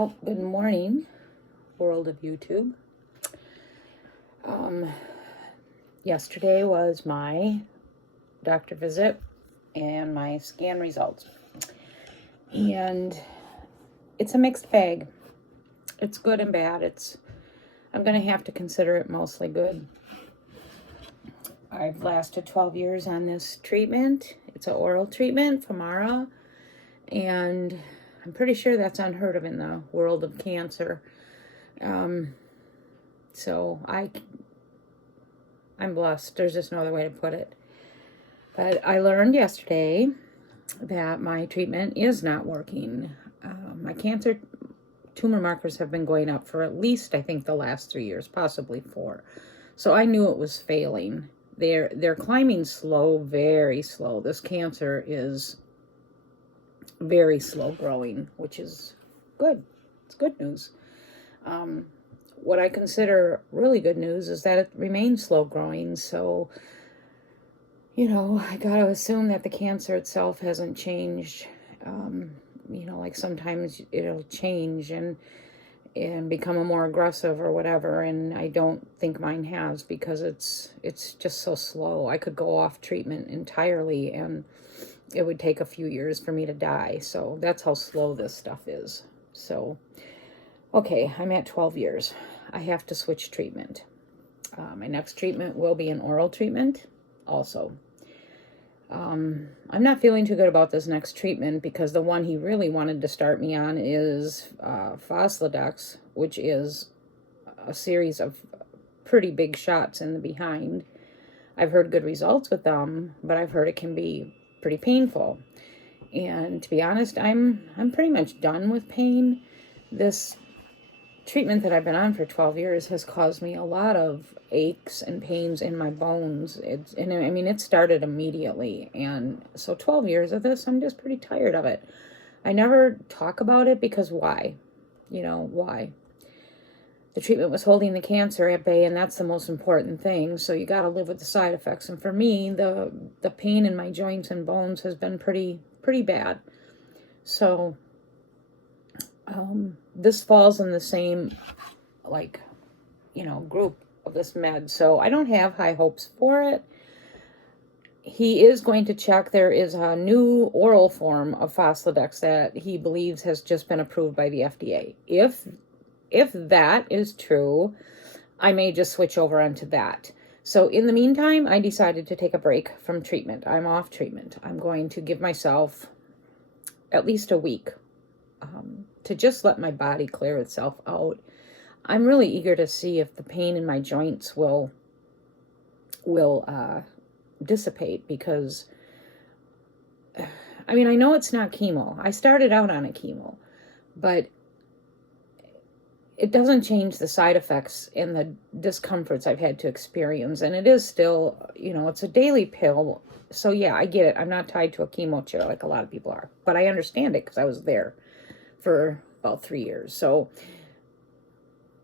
Well, good morning, world of YouTube. Yesterday was my doctor visit and my scan results. And it's a mixed bag. It's good and bad. I'm going to have to consider it mostly good. I've lasted 12 years on this treatment. It's an oral treatment, Femara, and I'm pretty sure that's unheard of in the world of cancer. So I'm blessed. There's just no other way to put it. But I learned yesterday that my treatment is not working. My cancer tumor markers have been going up for at least, I think, the last 3 years, possibly 4. So I knew it was failing. They're climbing slow, very slow. This cancer is very slow growing, which is good. It's good news. What I consider really good news is that it remains slow growing. So, I got to assume that the cancer itself hasn't changed. Like sometimes it'll change and become a more aggressive or whatever. And I don't think mine has, because it's just so slow. I could go off treatment entirely and it would take a few years for me to die. So that's how slow this stuff is. So, okay, I'm at 12 years. I have to switch treatment. My next treatment will be an oral treatment also. I'm not feeling too good about this next treatment, because the one he really wanted to start me on is Faslodex, which is a series of pretty big shots in the behind. I've heard good results with them, but I've heard it can be pretty painful. And to be honest, I'm pretty much done with pain. This treatment that I've been on for 12 years has caused me a lot of aches and pains in my bones. It started immediately. And so 12 years of this, I'm just pretty tired of it. I never talk about it because why? Why? The treatment was holding the cancer at bay, and that's the most important thing. So you got to live with the side effects. And for me, the pain in my joints and bones has been pretty bad. So this falls in the same, group of this med. So I don't have high hopes for it. He is going to check. There is a new oral form of Faslodex that he believes has just been approved by the FDA. If that is true, I may just switch over onto that. So in the meantime, I decided to take a break from treatment. I'm off treatment. I'm going to give myself at least a week to just let my body clear itself out. I'm really eager to see if the pain in my joints will dissipate, because I know it's not chemo. I started out on a chemo, but it doesn't change the side effects and the discomforts I've had to experience. And it is still, it's a daily pill. So yeah, I get it. I'm not tied to a chemo chair like a lot of people are, but I understand it because I was there for about 3 years. So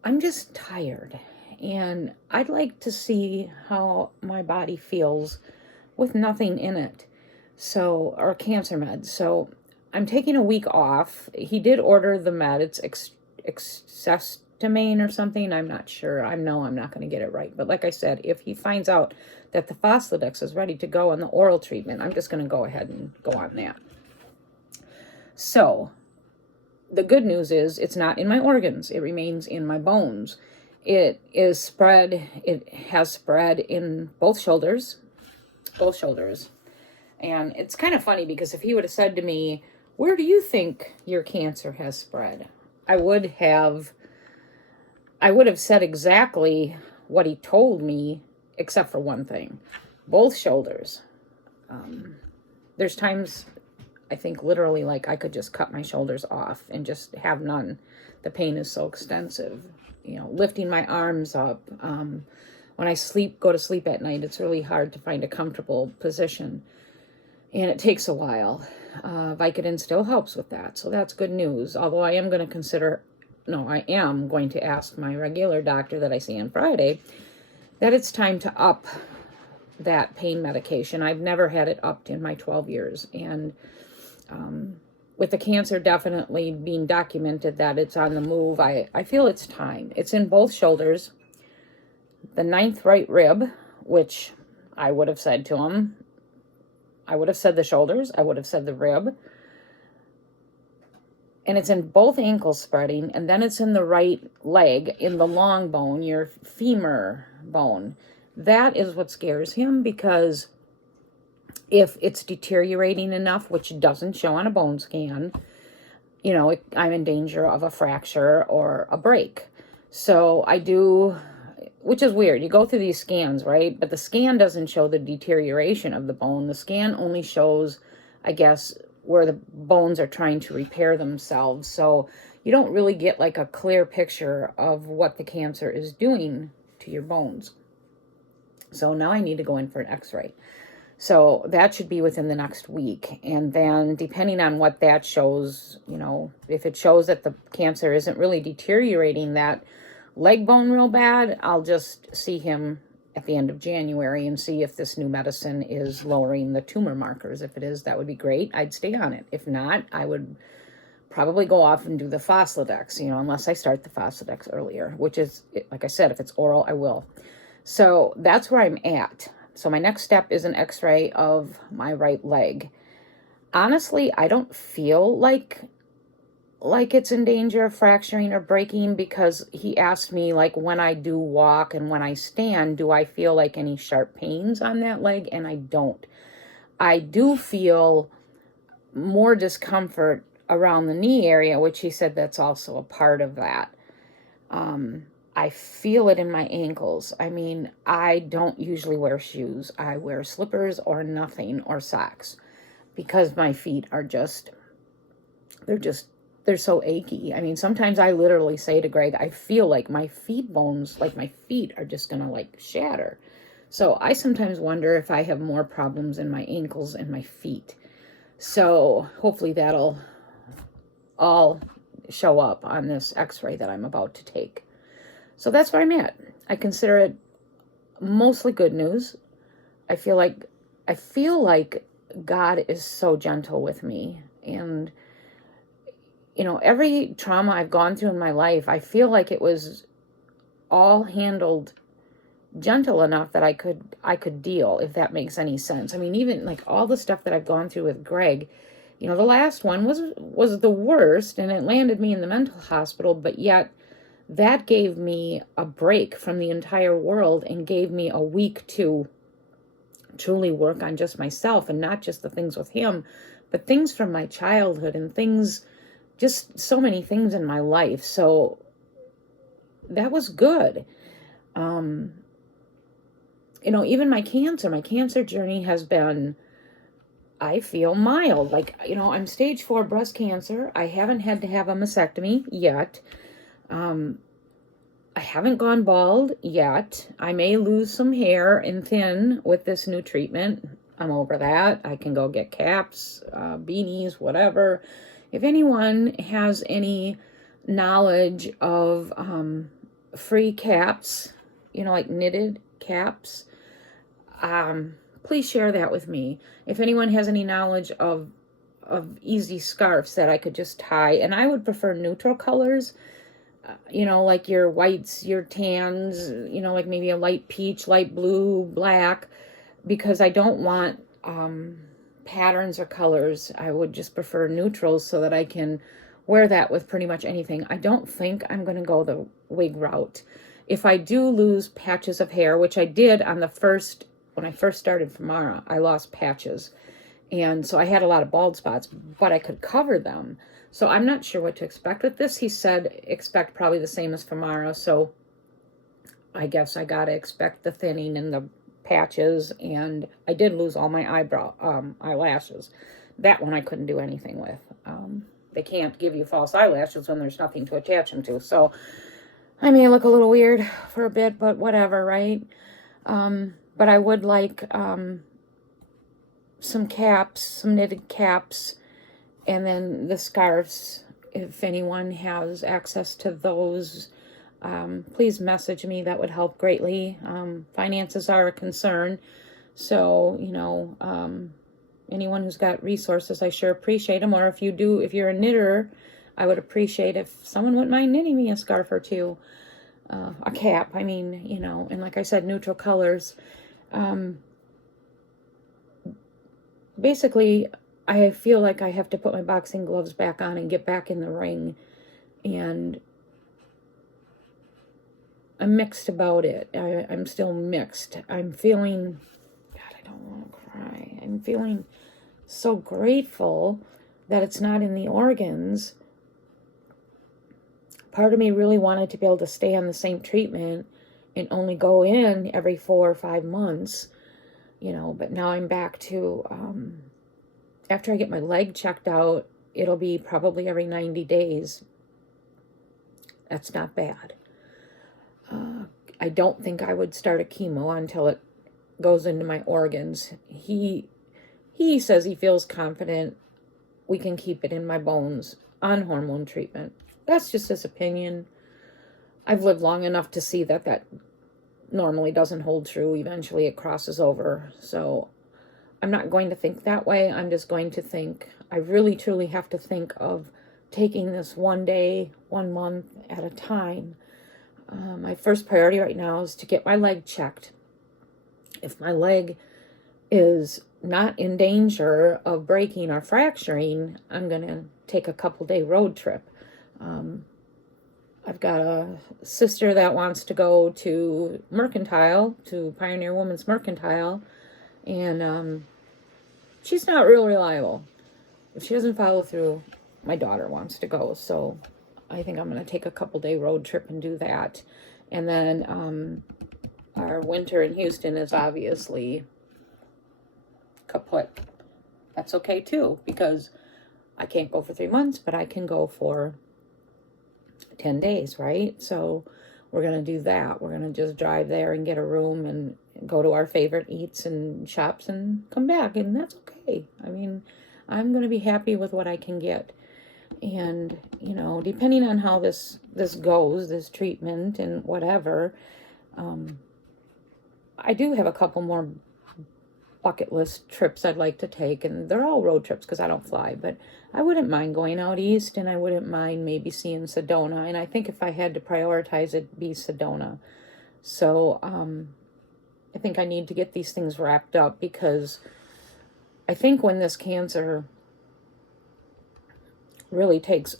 I'm just tired, and I'd like to see how my body feels with nothing in it. So, or cancer meds. So I'm taking a week off. He did order the med. It's Excestamine or something. I'm not sure. I'm not going to get it right. But like I said, if he finds out that the Faslodex is ready to go on the oral treatment, I'm just going to go ahead and go on that. So the good news is it's not in my organs. It remains in my bones. It has spread in both shoulders. And it's kind of funny, because if he would have said to me, "Where do you think your cancer has spread?" I would have said exactly what he told me, except for one thing. Both shoulders. There's times, I think literally, like I could just cut my shoulders off and just have none. The pain is so extensive. Lifting my arms up. When I go to sleep at night, it's really hard to find a comfortable position. And it takes a while. Vicodin still helps with that. So that's good news. Although I am going to ask my regular doctor that I see on Friday that it's time to up that pain medication. I've never had it upped in my 12 years. And with the cancer definitely being documented that it's on the move, I feel it's time. It's in both shoulders, the 9th right rib, which I would have said to him. I would have said the shoulders. I would have said the rib. And it's in both ankles spreading, and then it's in the right leg, in the long bone, your femur bone. That is what scares him, because if it's deteriorating enough, which doesn't show on a bone scan, you know, I'm in danger of a fracture or a break. So I do, which is weird. You go through these scans, right? But the scan doesn't show the deterioration of the bone. The scan only shows, I guess, where the bones are trying to repair themselves. So you don't really get like a clear picture of what the cancer is doing to your bones. So now I need to go in for an x-ray. So that should be within the next week. And then depending on what that shows, you know, if it shows that the cancer isn't really deteriorating that leg bone real bad, I'll just see him at the end of January and see if this new medicine is lowering the tumor markers. If it is, that would be great. I'd stay on it. If not, I would probably go off and do the Foslodex, you know, unless I start the Foslodex earlier, which is, like I said, if it's oral, I will. So that's where I'm at. So my next step is an x-ray of my right leg. Honestly, I don't feel like it's in danger of fracturing or breaking, because he asked me, like, when I do walk and when I stand, do I feel like any sharp pains on that leg? And I don't. I do feel more discomfort around the knee area, which he said that's also a part of that. I feel it in my ankles. I mean, I don't usually wear shoes. I wear slippers or nothing, or socks, because my feet are they're so achy. I mean, sometimes I literally say to Greg, I feel like my feet bones, like my feet are just going to like shatter. So I sometimes wonder if I have more problems in my ankles and my feet. So hopefully that'll all show up on this x-ray that I'm about to take. So that's where I'm at. I consider it mostly good news. I feel like God is so gentle with me. And, you know, every trauma I've gone through in my life, I feel like it was all handled gentle enough that I could deal, if that makes any sense. I mean, even like all the stuff that I've gone through with Greg, you know, the last one was the worst, and it landed me in the mental hospital, but yet that gave me a break from the entire world and gave me a week to truly work on just myself, and not just the things with him, but things from my childhood and things, just so many things in my life. So that was good. You know, even my cancer journey has been, I feel, mild. Like, you know, I'm stage 4 breast cancer. I haven't had to have a mastectomy yet. I haven't gone bald yet. I may lose some hair and thin with this new treatment. I'm over that. I can go get caps, beanies, whatever. If anyone has any knowledge of free caps, you know, like knitted caps, please share that with me. If anyone has any knowledge of easy scarves that I could just tie, and I would prefer neutral colors, you know, like your whites, your tans, you know, like maybe a light peach, light blue, black, because I don't want patterns or colors. I would just prefer neutrals so that I can wear that with pretty much anything. I don't think I'm going to go the wig route. If I do lose patches of hair, which I did on when I first started Femara, I lost patches. And so I had a lot of bald spots, but I could cover them. So I'm not sure what to expect with this. He said expect probably the same as Femara. So I guess I got to expect the thinning and the patches. And I did lose all my eyelashes. That one I couldn't do anything with. They can't give you false eyelashes when there's nothing to attach them to. So I may look a little weird for a bit, but whatever, right? But I would like some caps, some knitted caps, and then the scarves. If anyone has access to those, please message me. That would help greatly. Finances are a concern. So, you know, anyone who's got resources, I sure appreciate them. Or if you're a knitter, I would appreciate if someone wouldn't mind knitting me a scarf or two, a cap. I mean, you know, and like I said, neutral colors. Basically, I feel like I have to put my boxing gloves back on and get back in the ring, and I'm mixed about it. I'm still mixed. I'm feeling, God, I don't want to cry. I'm feeling so grateful that it's not in the organs. Part of me really wanted to be able to stay on the same treatment and only go in every 4 or 5 months, you know, but now I'm back to, after I get my leg checked out, it'll be probably every 90 days. That's not bad. I don't think I would start a chemo until it goes into my organs. He says he feels confident we can keep it in my bones on hormone treatment. That's just his opinion. I've lived long enough to see that normally doesn't hold true. Eventually it crosses over. So I'm not going to think that way. I'm just going to think, I really truly have to think of taking this one day, 1 month at a time. My first priority right now is to get my leg checked. If my leg is not in danger of breaking or fracturing, I'm going to take a couple-day road trip. I've got a sister that wants to go to Mercantile, to Pioneer Women's Mercantile, and she's not real reliable. If she doesn't follow through, my daughter wants to go, so I think I'm going to take a couple-day road trip and do that. And then our winter in Houston is obviously kaput. That's okay too, because I can't go for 3 months, but I can go for 10 days, right? So we're going to do that. We're going to just drive there and get a room and go to our favorite eats and shops and come back, and that's okay. I mean, I'm going to be happy with what I can get. And, you know, depending on how this goes, this treatment and whatever, I do have a couple more bucket list trips I'd like to take, and they're all road trips because I don't fly, but I wouldn't mind going out east, and I wouldn't mind maybe seeing Sedona, and I think if I had to prioritize, it'd be Sedona. So I think I need to get these things wrapped up, because I think when this cancer really takes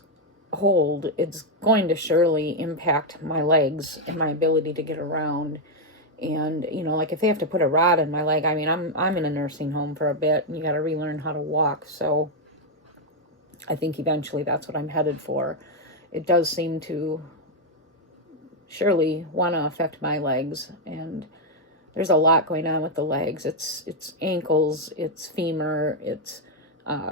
hold, it's going to surely impact my legs and my ability to get around. And, you know, like if they have to put a rod in my leg, I mean, I'm in a nursing home for a bit, and you got to relearn how to walk. So I think eventually that's what I'm headed for. It does seem to surely want to affect my legs, and there's a lot going on with the legs. It's ankles, it's femur, it's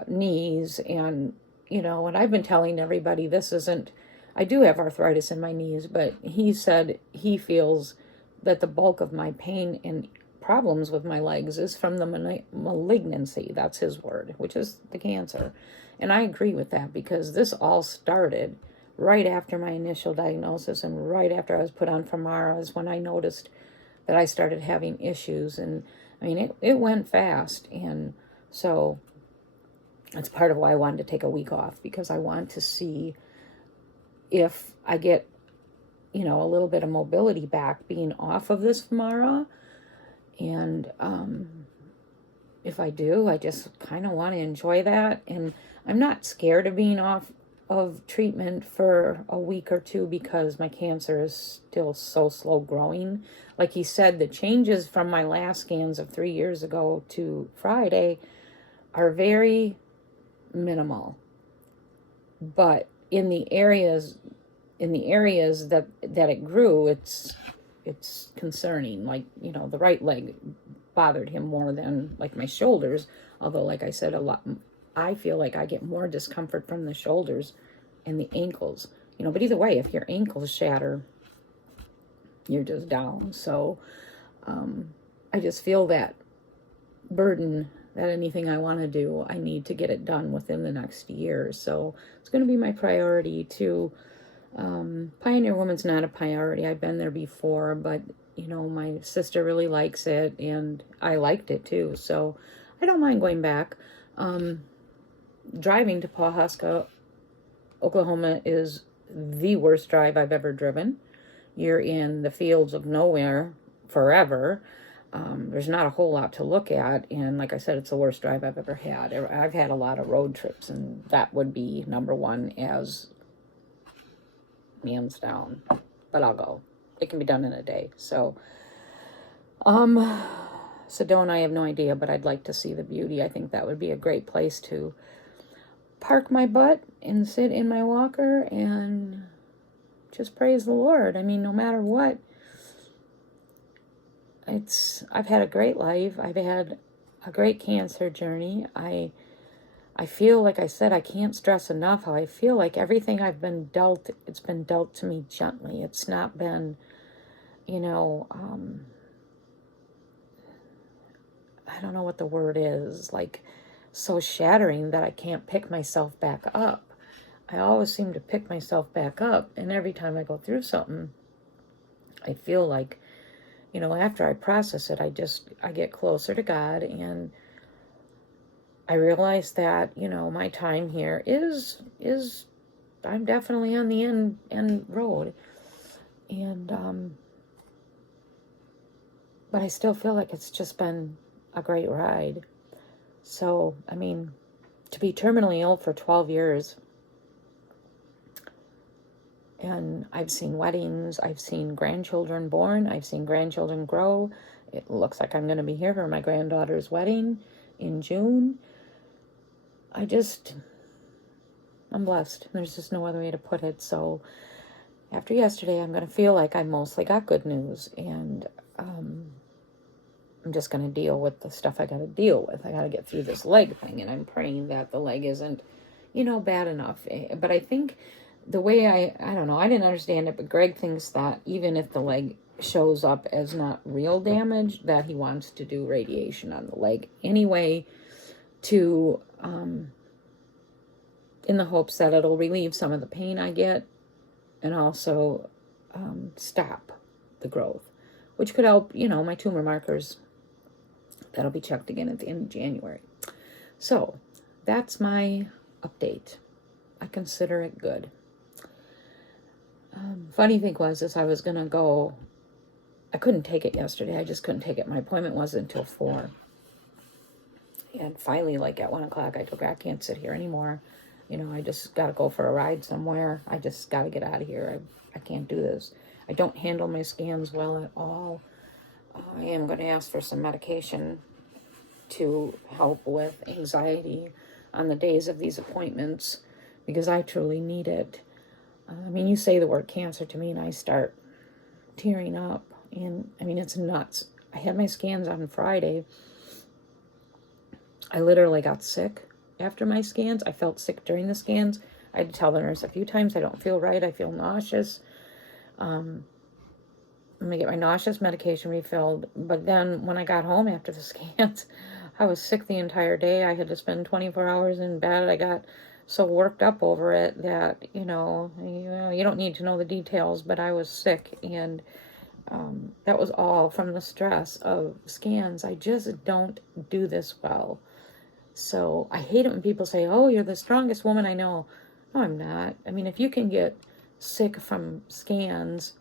knees, and you know, and I've been telling everybody this isn't, I do have arthritis in my knees, but he said he feels that the bulk of my pain and problems with my legs is from the malignancy. That's his word, which is the cancer. And I agree with that, because this all started right after my initial diagnosis and right after I was put on Femara is when I noticed that I started having issues. And I mean, it went fast. And so that's part of why I wanted to take a week off, because I want to see if I get, you know, a little bit of mobility back being off of this Femara. And if I do, I just kind of want to enjoy that. And I'm not scared of being off of treatment for a week or two, because my cancer is still so slow growing. Like he said, the changes from my last scans of 3 years ago to Friday are very minimal, but in the areas that it grew, it's concerning. Like, you know, the right leg bothered him more than like my shoulders, although like I said, I feel like I get more discomfort from the shoulders and the ankles, you know. But either way, if your ankles shatter, you're just down. So I just feel that burden that anything I want to do, I need to get it done within the next year. So it's going to be my priority to, Pioneer Woman's not a priority. I've been there before, but, you know, my sister really likes it, and I liked it too. So I don't mind going back. Driving to Pawhuska, Oklahoma is the worst drive I've ever driven. You're in the fields of nowhere forever. There's not a whole lot to look at. And like I said, it's the worst drive I've ever had. I've had a lot of road trips, and that would be number one as hands down. But I'll go. It can be done in a day. So, Sedona, I have no idea, but I'd like to see the beauty. I think that would be a great place to park my butt and sit in my walker and just praise the Lord. I mean, no matter what, I've had a great life. I've had a great cancer journey. I feel, like I said, I can't stress enough how I feel like everything I've been dealt, it's been dealt to me gently. It's not been, I don't know what the word is, like so shattering that I can't pick myself back up. I always seem to pick myself back up, and every time I go through something, I feel like, after I process it, I get closer to God, and I realize that, my time here is I'm definitely on the end road, and but I still feel like it's just been a great ride. So, I mean, to be terminally ill for 12 years, and I've seen weddings, I've seen grandchildren born, I've seen grandchildren grow. It looks like I'm going to be here for my granddaughter's wedding in June. I'm blessed. There's just no other way to put it. So after yesterday, I'm going to feel like I mostly got good news, and I'm just going to deal with the stuff I got to deal with. I got to get through this leg thing, and I'm praying that the leg isn't, bad enough. But I think the way I don't know, I didn't understand it, but Greg thinks that even if the leg shows up as not real damage, that he wants to do radiation on the leg anyway to, in the hopes that it'll relieve some of the pain I get and also stop the growth, which could help, my tumor markers. That'll be checked again at the end of January. So that's my update. I consider it good. Funny thing was I was going to go, I couldn't take it yesterday. I just couldn't take it. My appointment wasn't until 4. And finally, like at 1 o'clock, I told her, I can't sit here anymore. I just got to go for a ride somewhere. I just got to get out of here. I can't do this. I don't handle my scans well at all. I am going to ask for some medication to help with anxiety on the days of these appointments, because I truly need it. I mean, you say the word cancer to me and I start tearing up, and I mean, it's nuts. I had my scans on Friday. I literally got sick after my scans. I felt sick during the scans. I had to tell the nurse a few times, I don't feel right. I feel nauseous. I'm going to get my nauseous medication refilled. But then when I got home after the scans, I was sick the entire day. I had to spend 24 hours in bed. I got so worked up over it that, you don't need to know the details, but I was sick. And that was all from the stress of scans. I just don't do this well. So I hate it when people say, oh, you're the strongest woman I know. No, I'm not. I mean, if you can get sick from scans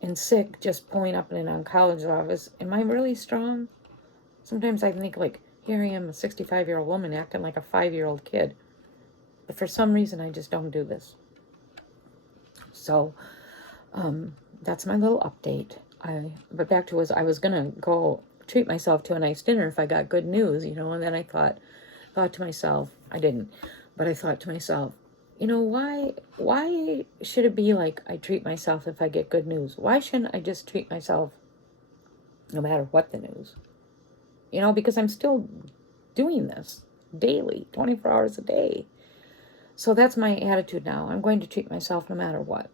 and sick just pulling up in an oncologist office, am I really strong? Sometimes I think, like, here I am, a 65-year-old woman acting like a 5-year-old kid. But for some reason, I just don't do this. So that's my little update. But back to I was going to go treat myself to a nice dinner if I got good news, and then I thought to myself, I didn't, but I thought to myself, why should it be like I treat myself if I get good news? Why shouldn't I just treat myself no matter what the news? Because I'm still doing this daily, 24 hours a day. So that's my attitude now. I'm going to treat myself no matter what.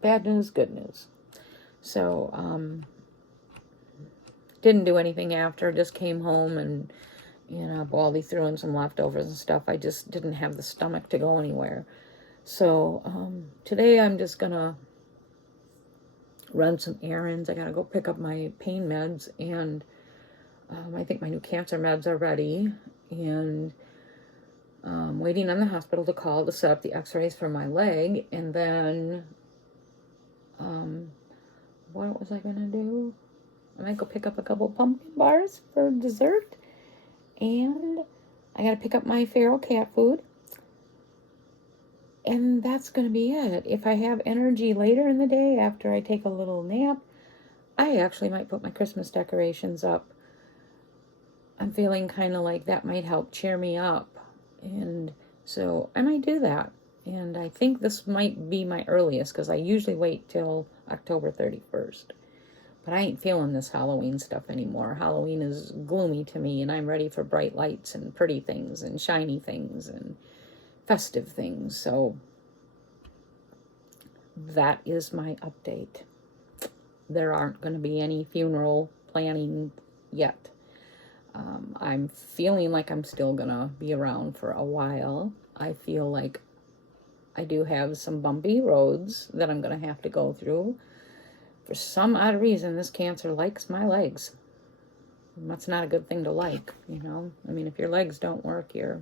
Bad news, good news. So, didn't do anything after, just came home and, Baldy threw in some leftovers and stuff. I just didn't have the stomach to go anywhere. So, today I'm just going to run some errands. I got to go pick up my pain meds, and I think my new cancer meds are ready, and waiting on the hospital to call to set up the x-rays for my leg. And then what was I gonna do? I might go pick up a couple pumpkin bars for dessert, and I gotta pick up my feral cat food, and that's gonna be it. If I have energy later in the day after I take a little nap, I actually might put my Christmas decorations up. I'm feeling kind of like that might help cheer me up, and so I might do that. And I think this might be my earliest, because I usually wait till October 31st. But I ain't feeling this Halloween stuff anymore. Halloween is gloomy to me, and I'm ready for bright lights and pretty things and shiny things and festive things. So that is my update. There aren't going to be any funeral planning yet. I'm feeling like I'm still going to be around for a while. I feel like I do have some bumpy roads that I'm going to have to go through. For some odd reason, this cancer likes my legs. That's not a good thing to like, you know? I mean, if your legs don't work, you're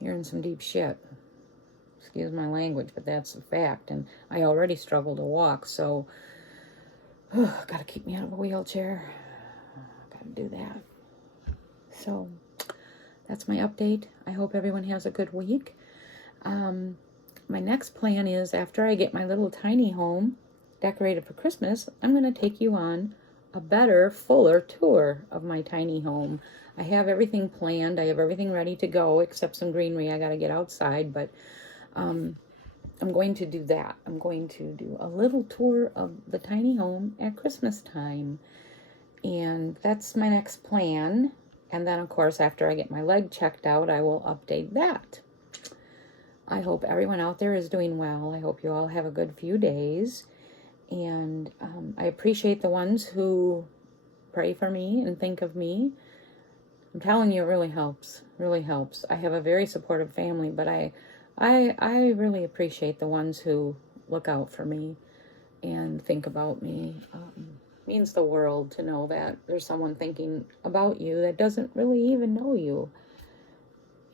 in some deep shit. Excuse my language, but that's a fact. And I already struggle to walk, so gotta keep me out of a wheelchair. Gotta do that. So that's my update. I hope everyone has a good week. My next plan is, after I get my little tiny home decorated for Christmas, I'm going to take you on a better, fuller tour of my tiny home. I have everything planned. I have everything ready to go, except some greenery I got to get outside, but I'm going to do that. I'm going to do a little tour of the tiny home at Christmas time, and that's my next plan. And then, of course, after I get my leg checked out, I will update that. I hope everyone out there is doing well. I hope you all have a good few days. And I appreciate the ones who pray for me and think of me. I'm telling you, it really helps. Really helps. I have a very supportive family, but I really appreciate the ones who look out for me and think about me. Means the world to know that there's someone thinking about you that doesn't really even know you.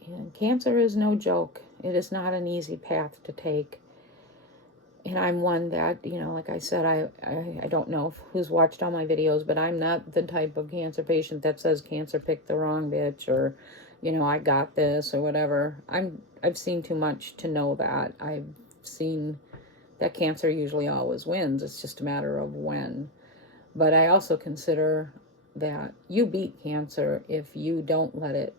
And cancer is no joke. It is not an easy path to take. And I'm one that, you know, like I said, I don't know who's watched all my videos, but I'm not the type of cancer patient that says cancer picked the wrong bitch, or, you know, I got this or whatever. I've seen too much to know that. I've seen that cancer usually always wins. It's just a matter of when. But I also consider that you beat cancer if you don't let it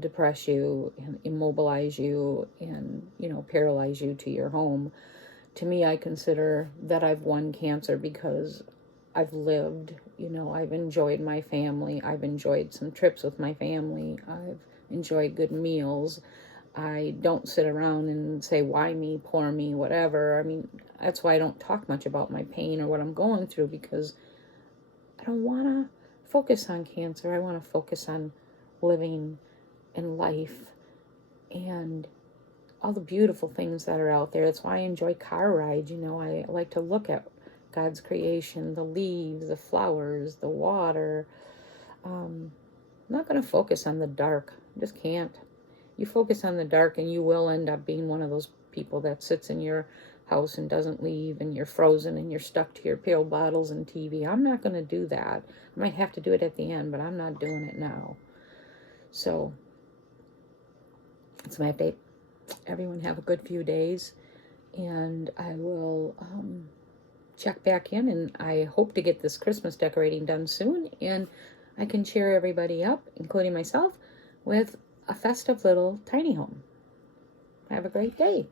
depress you and immobilize you and, you know, paralyze you to your home. To me, I consider that I've won cancer because I've lived, you know, I've enjoyed my family. I've enjoyed some trips with my family. I've enjoyed good meals. I don't sit around and say, why me, poor me, whatever. I mean, that's why I don't talk much about my pain or what I'm going through, because I don't want to focus on cancer. I want to focus on living and life and all the beautiful things that are out there. That's why I enjoy car rides. You know, I like to look at God's creation, the leaves, the flowers, the water. I'm not going to focus on the dark. I just can't. You focus on the dark and you will end up being one of those people that sits in your house and doesn't leave, and you're frozen and you're stuck to your pill bottles and TV. I'm not going to do that. I might have to do it at the end, but I'm not doing it now. So it's my update. Everyone have a good few days, and I will check back in, and I hope to get this Christmas decorating done soon, and I can cheer everybody up, including myself, with a festive little tiny home. Have a great day.